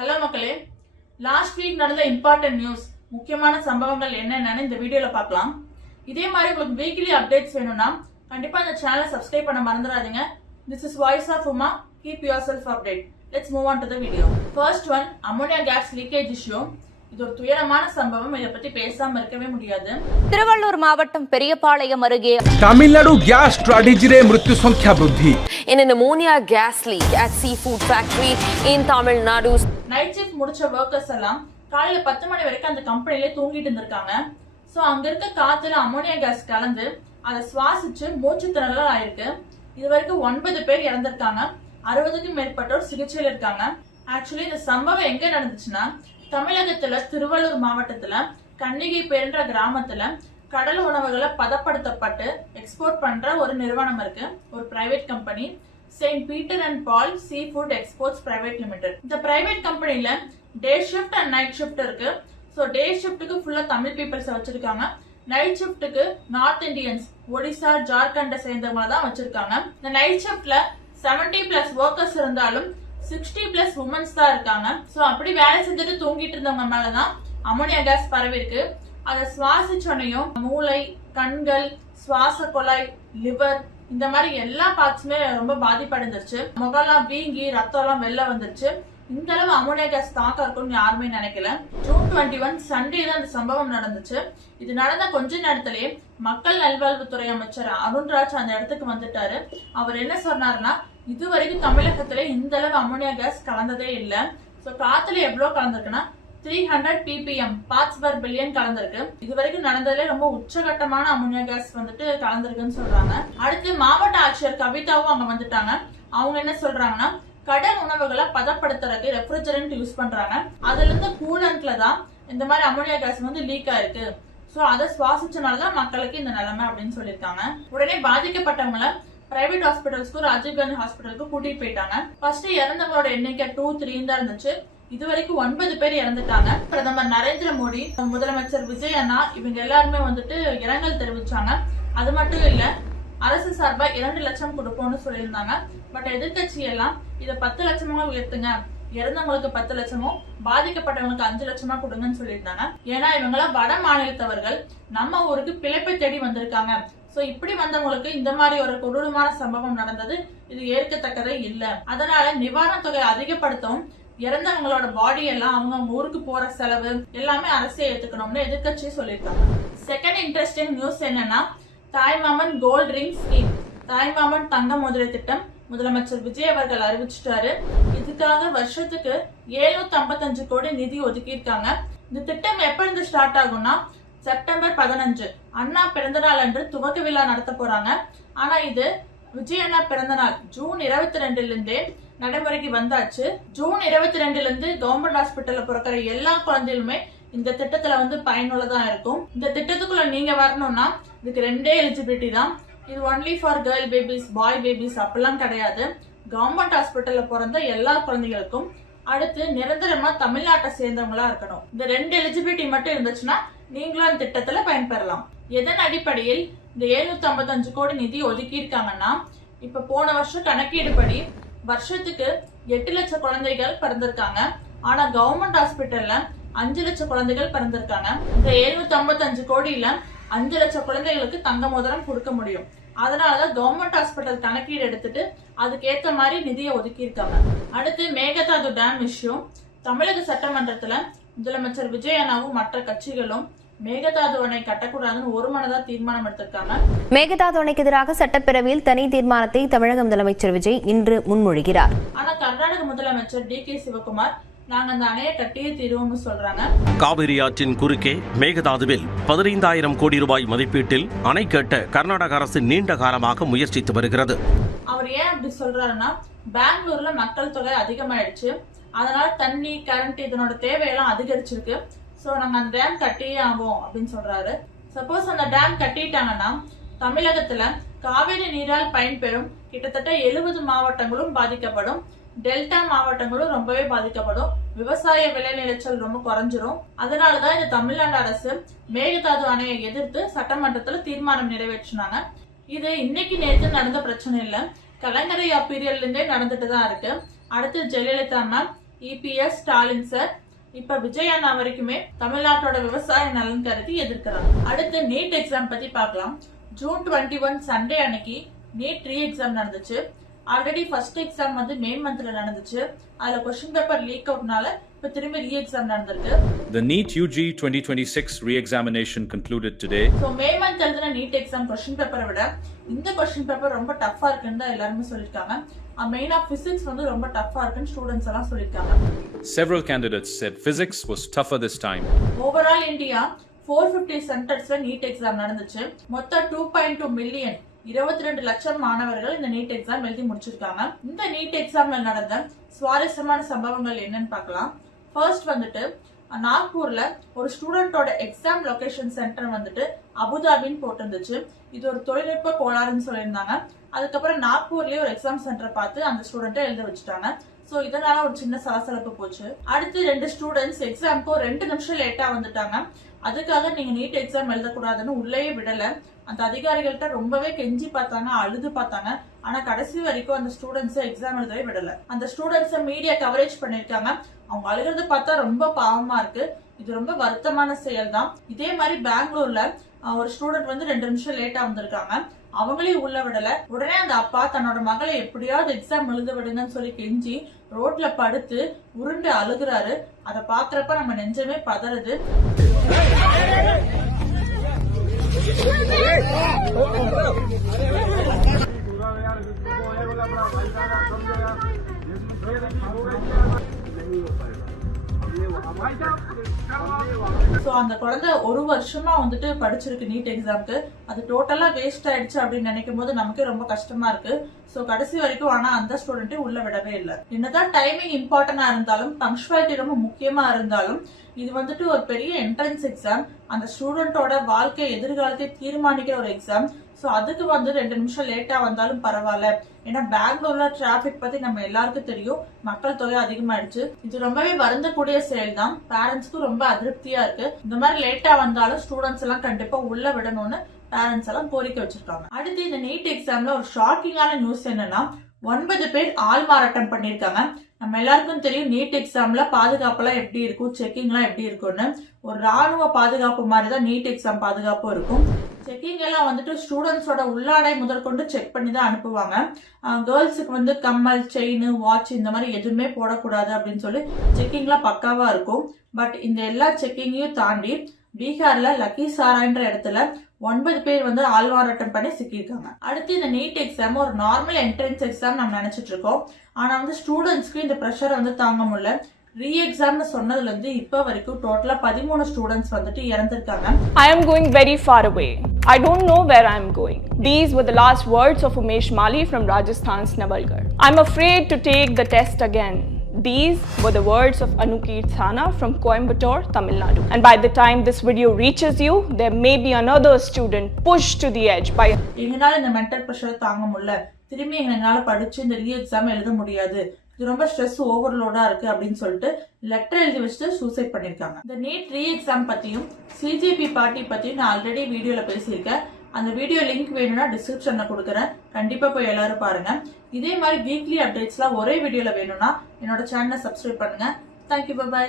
Hello மக்களே, last week நடந்த important news முக்கியமான சம்பவங்கள் என்னென்னு இந்த வீடியோல பார்க்கலாம். இதே மாதிரி உங்களுக்கு வீக்லி அப்டேட்ஸ் வேணும்னா கண்டிப்பா இந்த சேனலை சப்ஸ்கிரைப் பண்ண மறந்துடாதீங்க. This is Voice of Uma. Keep yourself updated. Let's move on to the video. First one, ammonia gas leakage issue. இது ஒரு துயரமான சம்பவம். இதை பத்தி பேசாம இருக்கவே முடியாது. திருவள்ளூர் மாவட்டம் பெரியபாளையம் அருகே तमिलनाडु गैस स्ट्रेटेजी रे मृत्यु संख्या वृद्धि in an ammonia gas leak at seafood factory in Tamil Nadu. Night shift முடிச்ச ஒர்க்கர்ஸ் எல்லாம் காலையில 10 மணி வரைக்கும் அந்த கம்பெனிலே தூங்கிட்டு இருந்திருக்காங்க. சோ அங்க இருக்க காத்துல அம்மோனியா கேஸ் கலந்து அதை சுவாசிச்சு மூச்சு திணறல் ஆயிருக்கு. இது வரைக்கும் 9 பேர் இறந்திருக்காங்க. 60க்கும் மேற்பட்டோர் சிகிச்சையில் இருக்காங்க. ஆக்சுவலி இந்த சம்பவம் எங்க நடந்துச்சுன்னா, தமிழகத்துல திருவள்ளூர் மாவட்டத்துல கன்னிகை பேருன்ற கிராமத்துல கடல் உணவுகளை பதப்படுத்தப்பட்டு எக்ஸ்போர்ட் பண்ற ஒரு நிறுவனம் இருக்கு, ஒரு private company, Saint Peter and Paul sea food exports private limited. இந்த பிரைவேட் கம்பெனில day shift and night shift இருக்கு. ஸோ டே ஷிஃப்ட்டுக்கு ஃபுல்லா தமிழ் பீப்புள்ஸ் வச்சிருக்காங்க. நைட் ஷிஃப்ட்டுக்கு நார்த் இந்தியன்ஸ், ஒடிசா, ஜார்க்கண்டை சேர்ந்தவங்க தான் வச்சிருக்காங்க. இந்த நைட் ஷிஃப்ட்ல 70+ ஒர்க்கர்ஸ் இருந்தாலும் 60+ உமன்ஸ் தான் இருக்காங்க. சோ அப்படி வேலை செஞ்சுட்டு தூங்கிட்டு இருந்தவங்க மேலதான் அமோனியா கேஸ் பரவி இருக்கு. அதை சுவாசிச்சோனையும் மூளை, கண்கள், சுவாச குழாய், லிவர், இந்த மாதிரி எல்லா பார்ட்ஸுமே ரொம்ப பாதிப்படைஞ்சிருச்சு. முகம்லாம் வீங்கி ரத்தம் எல்லாம் வெளில வந்துருச்சு. இந்த அளவு அமோனியா கேஸ் தாக்கம் இருக்கும்னு யாருமே நினைக்கல. ஜூன் 21 சண்டே தான் இந்த சம்பவம் நடந்துச்சு. இது நடந்த கொஞ்ச நேரத்திலேயே மக்கள் நல்வாழ்வுத்துறை அமைச்சர் அருண்ராஜ் அந்த இடத்துக்கு வந்துட்டாரு. அவர் என்ன சொன்னாருன்னா, இது வரைக்கும் தமிழகத்திலே இந்த அளவு அமோனியா கேஸ் கலந்ததே இல்ல. சோ காத்துல எவ்வளவு கலந்துருக்குன்னா 300 ppm பார்ட்ஸ் பர் பில்லியன் கலந்திருக்கு. இது வரைக்கும் நடந்ததுல ரொம்ப உச்சகட்டமான அமோனியா கேஸ் வந்துட்டு கலந்திருக்குன்னு சொல்றாங்க. அடுத்து மாவட்ட ஆட்சியர் கவிதாவும் அங்க வந்துட்டாங்க. அவங்க என்ன சொல்றாங்கன்னா, கடல் உணவுகளை பதப்படுத்துறதுக்கு ரெஃப்ரிஜரண்ட் யூஸ் பண்றாங்க. அதுல இருந்து கூலண்ட்ல தான் இந்த மாதிரி அமோனியா கேஸ் வந்து லீக் ஆயிருக்கு. சோ அதை சுவாசிச்சனாலதான் மக்களுக்கு இந்த நிலைமை அப்படின்னு சொல்லியிருக்காங்க. உடனே பாதிக்கப்பட்டவங்களை பிரைவேட் ஹாஸ்பிட்டல்ஸ்க்கு, ராஜீவ்காந்தி ஹாஸ்பிட்டலுக்கு கூட்டிட்டு போயிட்டாங்க. ஃபர்ஸ்ட் இறந்தவங்களோட எண்ணிக்கை 2-3 தான் இருந்துச்சு. இது வரைக்கும் 9 பேர் இறந்துட்டாங்க. பிரதமர் நரேந்திர மோடி, முதலமைச்சர் விஜய் அண்ணா, இவங்க எல்லாருமே வந்துட்டு இரங்கல் தெரிவிச்சாங்க. அது மட்டும் இல்ல, அரசு சார்பா 2 லட்சம் கொடுப்போம்னு சொல்லியிருந்தாங்க. பட் எதிர்கட்சி எல்லாம் இதை 10 லட்சமா உயர்த்துங்க, இறந்தவங்களுக்கு 10 லட்சமும் பாதிக்கப்பட்டவங்களுக்கு 5 லட்சமா கொடுங்கன்னு சொல்லியிருந்தாங்க. ஏன்னா இவங்கெல்லாம் வட மாநிலத்தவர்கள், நம்ம ஊருக்கு பிழைப்பை தேடி வந்திருக்காங்க. சோ இப்படி வந்தவங்களுக்கு இந்த மாதிரி ஒரு கொடூரமான சம்பவம் நடந்தது, இது ஏற்கத்தக்கதே இல்ல. அதனால நிவாரண தொகை அதிகப்படுத்தவும், இறந்தவங்களோட பாடி எல்லாம் அவங்க ஊருக்கு போற செலவு எல்லாமே அரசே ஏத்துக்கணும்னு எதிர்கட்சி சொல்லியிருக்காங்க. செகண்ட் இன்ட்ரெஸ்டிங் நியூஸ் என்னன்னா, தாய்மாமன் கோல்ட் ரிங் ஸ்கீம், தாய்மாமன் தங்க மோதிர திட்டம் முதலமைச்சர் விஜய் அவர்கள் அறிவிச்சிட்டாரு. இதுக்காக வருஷத்துக்கு 755 கோடி நிதி ஒதுக்கி இருக்காங்க. இந்த திட்டம் எப்ப இருந்து ஸ்டார்ட் ஆகும்னா, செப்டம்பர் 15 அண்ணா பிறந்த நாள் அன்று துவக்க விழா நடத்த போறாங்க. ஆனா இது விஜய் அண்ணா பிறந்த நாள் ஜூன் 22 இருந்தே நடைமுறைக்கு வந்தாச்சு. ஜூன் 22 இருந்து கவர்மெண்ட் ஹாஸ்பிட்டல்ல பிறக்கிற எல்லா குழந்தைகளுமே இந்த திட்டத்துல வந்து பயனுள்ளதா இருக்கும். இந்த திட்டத்துக்குள்ள நீங்க வரணும்னா இதுக்கு 2 எலிஜிபிலிட்டி தான். இது only for girl babies, bye babies அப்படிலாம் கிடையாது. கவர்மெண்ட் ஹாஸ்பிட்டல்ல பிறந்த எல்லா குழந்தைகளுக்கும், அடுத்து நிரந்தரமா தமிழ்நாட்டை சேர்ந்தவங்களா இருக்கணும். இந்த 2 எலிஜிபிலிட்டி மட்டும் இருந்துச்சுன்னா நீங்களும் அந்த திட்டத்துல பயன்பெறலாம். எதன் அடிப்படையில் இந்த 755 கோடி நிதி ஒதுக்கி இருக்காங்கன்னா, இப்ப போன வருஷம் கணக்கீடுபடி வருஷத்துக்கு 8 லட்சம் குழந்தைகள் பிறந்திருக்காங்க. ஆனா கவர்மெண்ட் ஹாஸ்பிட்டல்ல 5 லட்சம் குழந்தைகள் பிறந்திருக்காங்க. இந்த 755 கோடியில 5 லட்சம் குழந்தைகளுக்கு தங்க மோதிரம் கொடுக்க முடியும். அதனாலதான் கவர்மெண்ட் ஹாஸ்பிட்டல் கணக்கீடு எடுத்துட்டு அதுக்கேற்ற மாதிரி நிதியை ஒதுக்கி இருக்காங்க. அடுத்து மேகதாது டேம் இஷ்யூ. தமிழக சட்டமன்றத்துல முதலமைச்சர் விஜய் அண்ணாவும் மற்ற கட்சிகளும் மேகதாது அணை கட்டக்கூடாதுன்னு ஒருமனதா தீர்மானம் எடுத்திருக்காங்க. மேகதாது அணைக்கு எதிராக சட்டப்பேரவையில் தனி தீர்மானத்தை தமிழக முதலமைச்சர் விஜய் இன்று முன்மொழிகிறார். ஆனா கர்நாடக முதலமைச்சர் DK சிவகுமார், நாங்க அந்த அணையை கட்டியே தீர்வோம்னு சொல்றாங்க. காவிரி ஆற்றின் குறுக்கே மேகதாதுவில் 15,000 கோடி ரூபாய் மதிப்பீட்டில் அணை கட்ட கர்நாடக அரசு நீண்ட காலமாக முயற்சித்து வருகிறது. அவர் ஏன் அப்படி சொல்றாருன்னா, பெங்களூர்ல மக்கள் தொகை அதிகமாயிடுச்சு. அதனால தண்ணி, கரண்ட் இதனோட தேவையெல்லாம் அதிகரிச்சிருக்கு. சோ நாங்க அந்த டேம் கட்டியே ஆகும் அப்படின்னு சொல்றாரு. சப்போஸ் அந்த டேம் கட்டிட்டாங்கன்னா தமிழகத்துல காவிரி நீரால் பயன்பெறும் கிட்டத்தட்ட 70 மாவட்டங்களும் பாதிக்கப்படும். டெல்டா மாவட்டங்களும் ரொம்பவே பாதிக்கப்படும். விவசாய விளைநிலச்சல் ரொம்ப குறைஞ்சிரும். அதனாலதான் இந்த தமிழ்நாடு அரசு மேகதாது அணையை எதிர்த்து சட்டமன்றத்துல தீர்மானம் நிறைவேற்றினாங்க. இது இன்னைக்கு நேற்று நடந்த பிரச்சனை இல்ல, கலைஞரையா பீரியட்ல இருந்தே நடந்துட்டு தான் இருக்கு. அடுத்து Jayalalithaa ma'am EPS Stalin sir இப்ப விஜய் அண்ணா வரைக்குமே தமிழ்நாட்டோட விவசாய நலன் கருதி எதிர்க்கிறாங்க. அடுத்து நீட் எக்ஸாம் பத்தி பார்க்கலாம். ஜூன் 21 சண்டே அன்னைக்கு நீட் ரீ எக்ஸாம் நடந்துச்சு. ஆல்ரெடி ஃபர்ஸ்ட் எக்ஸாம் வந்து மே மந்த்ல நடந்துச்சு. அதுல கொஸ்டின் பேப்பர் லீக் அவுட்னால இப்ப திரும்பி ரீ எக்ஸாம் நடந்திருக்கு. The NEET UG 2026 re-examination concluded today. So May month எழுதின நீட் எக்ஸாம் கொஸ்டின் பேப்பரை விட இந்த கொஸ்டின் பேப்பர் ரொம்ப டஃபா இருக்குன்னு தான் எல்லாருமே சொல்லிருக்காங்க. மெயினா பிசிக்ஸ் வந்து ரொம்ப டஃபா இருக்குன்னு ஸ்டூடெண்ட்ஸ் எல்லாம் சொல்லிருக்காங்க. Several candidates said physics was tougher this time. Overall India 450 சென்டர்ஸ்ல நீட் எக்ஸாம் நடந்துச்சு. மொத்தம் 2.2 மில்லியன் 22 லட்சம் மாணவர்கள் இந்த நீட் எக்ஸாம் எழுதி முடிச்சிருக்காங்க. இந்த நீட் எக்ஸாம்ல நடந்த சுவாரஸ்யமான சம்பவங்கள் என்னன்னு பார்க்கலாம். ஃபர்ஸ்ட் வந்துட்டு நாக்பூர்ல ஒரு ஸ்டூடெண்டோட எக்ஸாம் லொகேஷன் சென்டர் வந்துட்டு அபுதாபின்னு போட்டிருந்துச்சு. இது ஒரு தொழில்நுட்ப கோளாறுன்னு சொல்லியிருந்தாங்க. அதுக்கப்புறம் நாக்பூர்லயே ஒரு எக்ஸாம் சென்டரை பார்த்து அந்த ஸ்டூடெண்ட்டை எழுத வச்சுட்டாங்க. சோ இதனால ஒரு சின்ன சலசலப்பு போச்சு. அடுத்து 2 ஸ்டூடெண்ட்ஸ் எக்ஸாம்க்கு 2 நிமிஷம் லேட்டா வந்துட்டாங்க. அதுக்காக நீங்க நீட் எக்ஸாம் எழுதக்கூடாதுன்னு உள்ளேயே விடல. அந்த அதிகாரிகள்கிட்ட ரொம்பவே கெஞ்சி பார்த்தாங்க, அழுது பார்த்தாங்க. ஆனா கடைசி வரைக்கும் அந்த ஸ்டூடெண்ட்ஸ் எக்ஸாம் எழுதவே விடல. அந்த ஸ்டூடெண்ட்ஸ் மீடியா கவரேஜ் பண்ணிருக்காங்க. அவங்க அழுகிறத பார்த்தா ரொம்ப பாவமா இருக்கு. இது ரொம்ப வருத்தமான செயல் தான். இதே மாதிரி பெங்களூர்ல ஒரு ஸ்டூடெண்ட் வந்து 2 நிமிஷம் லேட்டா வந்திருக்காங்க. அவங்களையும் உள்ள விடல. உடனே அந்த அப்பா தன்னோட மகளை எப்படியாவது எக்ஸாம் எழுத விடுங்கன்னு சொல்லி கெஞ்சி ரோட்ல படுத்து உருண்டு அழுகுறாரு. அதை பாக்குறப்ப நம்ம நெஞ்சமே பதறுது. சோ அந்த குழந்தை 1 வருஷமா வந்துட்டு படிச்சிருக்கு நீட் எக்ஸாம்க்கு. அது டோட்டலா வேஸ்ட் ஆயிடுச்சு அப்படின்னு நினைக்கும் போது நமக்கே ரொம்ப கஷ்டமா இருக்கு. சோ கடைசி வரைக்கும் ஆனா அந்த ஸ்டூடெண்ட்டே உள்ள விடவே இல்லை. என்னதான் டைமிங் இம்பார்ட்டன்டா இருந்தாலும் பங்க்சுவாலிட்டி ரொம்ப முக்கியமா இருந்தாலும் இது வந்துட்டு ஒரு பெரிய என்ட்ரன்ஸ் எக்ஸாம். அந்த ஸ்டூடெண்டோட வாழ்க்கை எதிர்காலத்தை தீர்மானிக்கிற ஒரு எக்ஸாம். சோ அதுக்கு வந்து 2 நிமிஷம் லேட்டா வந்தாலும் பரவாயில்ல. ஏன்னா பெங்களூர்ல டிராபிக் பத்தி நம்ம எல்லாருக்கும் தெரியும். மக்கள் தொகை அதிகமாயிடுச்சு. இது ரொம்பவே வருந்தக்கூடிய செயல் தான். பேரண்ட்ஸ்க்கு ரொம்ப அதிருப்தியா இருக்கு. இந்த மாதிரி லேட்டா வந்தாலும் ஸ்டூடெண்ட்ஸ் எல்லாம் கண்டிப்பா உள்ள விடணும்னு பேரண்ட்ஸ் எல்லாம் கோரிக்கை வச்சிருக்காங்க. அடுத்து இந்த நீட் எக்ஸாம்ல ஒரு ஷாக்கிங்கான நியூஸ் என்னன்னா 9 பேர் ஆள் மாறாட்டம் பண்ணிருக்காங்க. நம்ம எல்லாருக்கும் தெரியும் நீட் எக்ஸாம்ல பாதுகாப்புலாம் எப்படி இருக்கும், செக்கிங் எல்லாம் எப்படி இருக்கும்னு. ஒரு ராணுவ பாதுகாப்பு மாதிரிதான் நீட் எக்ஸாம் பாதுகாப்பும் இருக்கும். செக்கிங் எல்லாம் வந்துட்டு ஸ்டூடெண்ட்ஸோட உள்ளாடை முதற்கொண்டு செக் பண்ணி தான் அனுப்புவாங்க. கேர்ள்ஸுக்கு வந்து கம்மல், செயின், வாட்ச் இந்த மாதிரி எதுவுமே போடக்கூடாது அப்படின்னு சொல்லி செக்கிங்லாம் பக்காவா இருக்கும். பட் இந்த எல்லா செக்கிங்கையும் தாண்டி பீகார்ல லக்கிசாரான்ற இடத்துல 9 பேர் வந்து ஆள்மாறாட்டம் பண்ணி சிக்கியிருக்காங்க. அடுத்து இந்த நீட் எக்ஸாம் ஒரு நார்மல் என்ட்ரன்ஸ் எக்ஸாம் நம்ம நினைச்சிட்டு இருக்கோம். ஆனா வந்து ஸ்டூடெண்ட்ஸ்க்கு இந்த ப்ரெஷரை வந்து தாங்க முடியல. ரீ எக்ஸாம்னு சொன்னதுல இருந்து இப்ப வரைக்கும் டோட்டலா 13 ஸ்டூடெண்ட்ஸ் வந்துட்டு இறந்திருக்காங்க. I am going very far away. I don't know where I am going. These were the last words of Umesh Mali from Rajasthan's Navalgarh. I'm afraid to take the test again. These were the words of Anukeet Thana from Coimbatore, Tamil Nadu. And by the time this video reaches you, there may be another student pushed to the edge by எங்கனால இந்த mental ப்ரெஷரை தாங்க முடியல. திரும்பி எங்கனால படிச்சு இந்த re exam எழுத முடியாது. இது ரொம்ப ஸ்ட்ரெஸ் ஓவர்லோடா இருக்கு அப்படின்னு சொல்லிட்டு லெட்டர் எழுதி வச்சுட்டு சூசைட் பண்ணிருக்காங்க. இந்த நீட் ரீ எக்ஸாம் பத்தியும் சிஜேபி பார்ட்டி பத்தியும் நான் ஆல்ரெடி வீடியோல பேசியிருக்கேன். அந்த வீடியோ லிங்க் வேணும்னா டிஸ்கிரிப்ஷன்ல கொடுக்குறேன். கண்டிப்பா போய் எல்லாரும் பாருங்க. இதே மாதிரி வீக்லி அப்டேட்ஸ்லாம் ஒரே வீடியோல வேணும்னா என்னோட சேனலை சப்ஸ்கிரைப் பண்ணுங்க. Thank you, by.